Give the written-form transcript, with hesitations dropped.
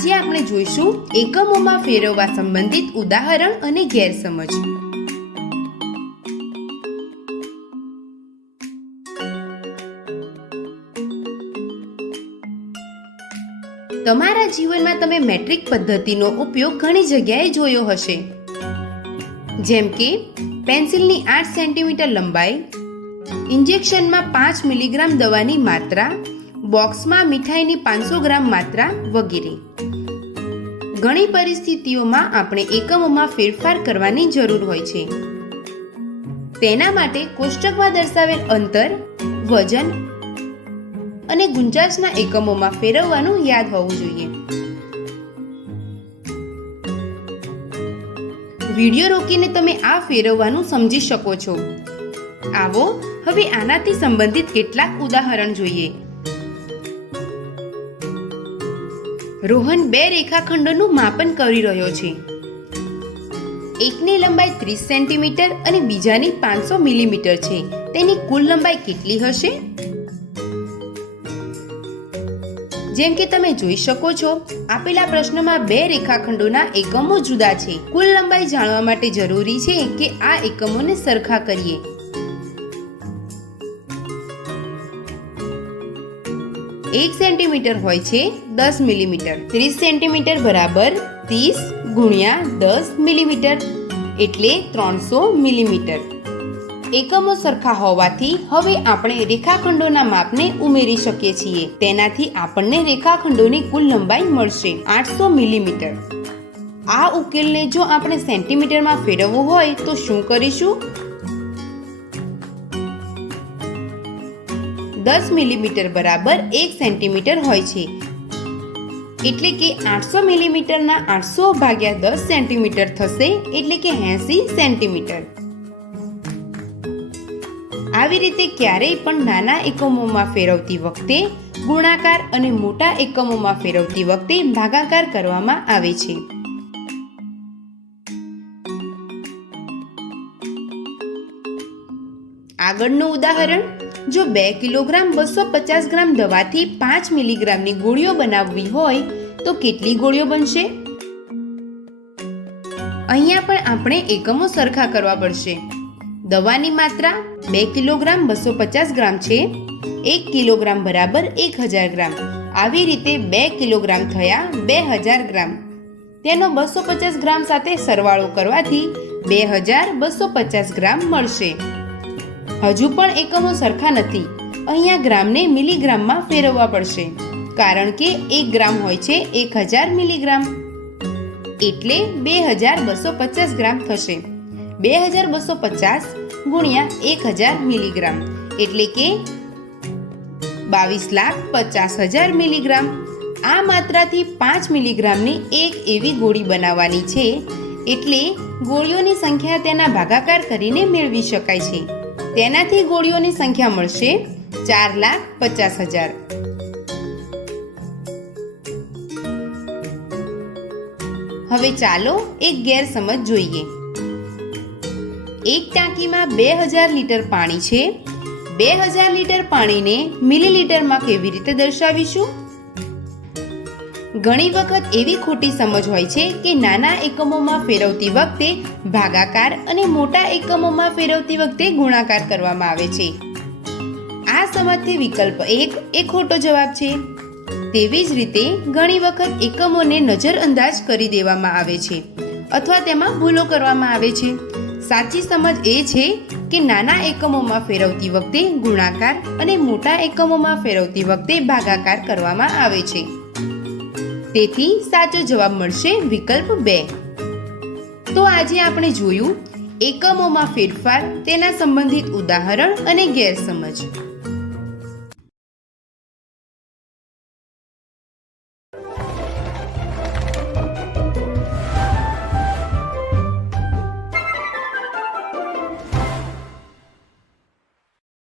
આજે આપણે જોઈશું એકમોમાં ફેરવવા સંબંધિત ઉદાહરણ અને ગેરસમજ. તમારા જીવનમાં તમે મેટ્રિક પદ્ધતિનો ઉપયોગ ઘણી જગ્યાએ જોયો હશે, જેમ કે પેન્સિલની 8 સેન્ટીમીટર લંબાઈ, ઇન્જેક્શનમાં 5 મિલીગ્રામ દવાની માત્રા, બોક્સમાં મીઠાઈની 500 ગ્રામ માત્રા વગેરે. ઘણી પરિસ્થિતિઓમાં આપણે એકમોમાં ફેરફાર કરવાની જરૂર હોય છે. તેના માટે કોષ્ટકમાં દર્શાવેલ અંતર, વજન અને ગુંજાશના એકમોમાં ફેરવવાનું યાદ હોવું જોઈએ. વિડિયો રોકીને તમે આ ફેરવવાનું સમજી શકો છો. આવો હવે આનાથી સંબંધિત કેટલાક ઉદાહરણ જોઈએ. રોહન 2 રેખાખંડોનું માપન કરી રહ્યો છે. એકની લંબાઈ 30 સેન્ટીમીટર અને બીજાની 500 મિલીમીટર છે. તેની કુલ લંબાઈ કેટલી હશે? જેમ કે તમે જોઈ શકો છો, આપેલા પ્રશ્નમાં 2 રેખાખંડોના એકમો જુદા છે. કુલ લંબાઈ જાણવા માટે જરૂરી છે કે આ એકમોને સરખા કરીએ. એક સેન્ટીમીટર હોય છે 10 મિલીમીટર. 30 સેન્ટીમીટર બરાબર 30 ગુણ્યા 10 મિલીમીટર એટલે 300 મિલીમીટર. એકમો સરખા હોવાથી હવે આપણે રેખાખંડોના માપને ઉમેરી શકીએ છીએ. તેનાથી આપણને રેખાખંડોની કુલ લંબાઈ મળશે 800 મિલીમીટર. આ ઉકેલને જો આપણે સેન્ટીમીટરમાં ફેરવવો હોય તો શું કરીશું? 10 મિલીમીટર બરાબર 1 સેન્ટીમીટર હોય છે, એટલે કે 800 મિલીમીટરના 800 ભાગ્યા 10 સેન્ટીમીટર થશે, એટલે કે 80 સેન્ટીમીટર. આવી રીતે ક્યારેય પણ નાના એકમોમાં ફેરવતી વખતે ગુણાકાર અને મોટા એકમોમાં ફેરવતી વખતે ભાગાકાર કરવામાં આવે છે. આગળનું ઉદાહરણ, જો 2 કિલોગ્રામ 250 ગ્રામ દવાથી 5 મિલીગ્રામની ગોળીઓ બનાવવી હોય તો કેટલી ગોળીઓ બનશે? અહીંયા પણ આપણે એકમો સરખા કરવા પડશે. દવાની માત્રા 2 કિલોગ્રામ 250 ગ્રામ છે. 1 કિલોગ્રામ બરાબર 1000 ગ્રામ. આવી રીતે 2 કિલોગ્રામ થયા 2000 ગ્રામ. તેનો 250 ગ્રામ સાથે સરવાળો કરવાથી 2250 ગ્રામ મળશે. હજુ પણ એકમો સરખા નથી. અહીંયા ગ્રામને મિલીગ્રામમાં ફેરવવા પડશે, કારણ કે 1 ગ્રામ હોય છે 1000 મિલીગ્રામ, એટલે 2250 ગ્રામ થશે. 2250 ગુણ્યા 1000 મિલીગ્રામ એટલે કે 22,50,000 મિલીગ્રામ. આ માત્રાથી 5 મિલીગ્રામની એક એવી ગોળી બનાવવાની છે, એટલે ગોળીઓની સંખ્યા તેના ભાગાકાર કરીને મેળવી શકાય છે. તેનાથી ગોળીઓની સંખ્યા મળશે 4,50,000. હવે ચાલો એક ગેરસમજ જોઈએ. એક ટાંકીમાં 2000 લીટર પાણી છે. 2000 લીટર પાણીને મિલીલીટરમાં કેવી રીતે દર્શાવીશું? ઘણી વખત એવી ખોટી સમજ હોય છે કે નાના એકમોમાં ફેરવતી વખતે ભાગાકાર અને મોટા એકમોમાં ફેરવતી વખતે ગુણાકાર કરવામાં આવે છે. આ સમજથી વિકલ્પ 1 એ ખોટો જવાબ છે. તેવી જ રીતે ઘણી વખત એકમોને નજરઅંદાજ કરી દેવામાં આવે છે અથવા તેમાં ભૂલો કરવામાં આવે છે. સાચી સમજ એ છે કે નાના એકમોમાં ફેરવતી વખતે ગુણાકાર અને મોટા એકમોમાં ફેરવતી વખતે ભાગાકાર કરવામાં આવે છે. તેથી સાચો જવાબ મળશે વિકલ્પ 2. તો આજે આપણે જોયું એકમોમાં ફેરફાર, તેના સંબંધિત ઉદાહરણ અને ગેરસમજ.